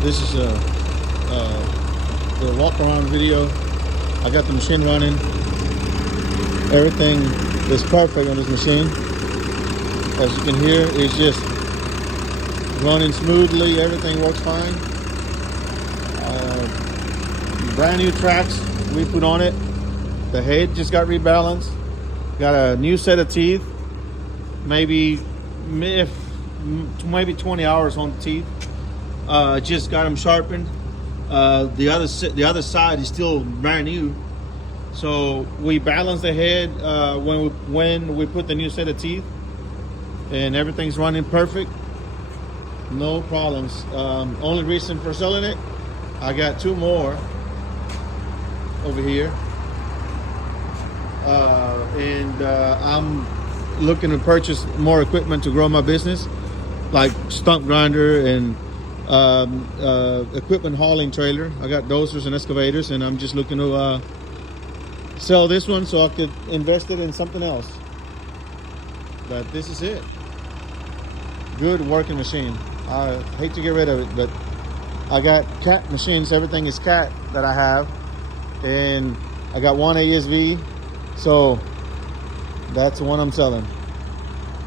This is the walk around video. I got the machine running. Everything is perfect on this machine. As you can hear, it's just running smoothly. Everything works fine. Brand new tracks we put on it. The head just got rebalanced. Got a new set of teeth. Maybe 20 hours on the teeth. Just got them sharpened. The other side is still brand new. So we balanced the head when we put the new set of teeth, and everything's running perfect. No problems. Only reason for selling it, I got 2 more over here, and I'm looking to purchase more equipment to grow my business, like stump grinder and equipment hauling trailer. I got dozers and excavators, and I'm just looking to sell this one so I could invest it in something else. But this is it. Good working machine. I hate to get rid of it, but I got cat machines. Everything is cat that I have, and I got one ASV, so that's the one I'm selling.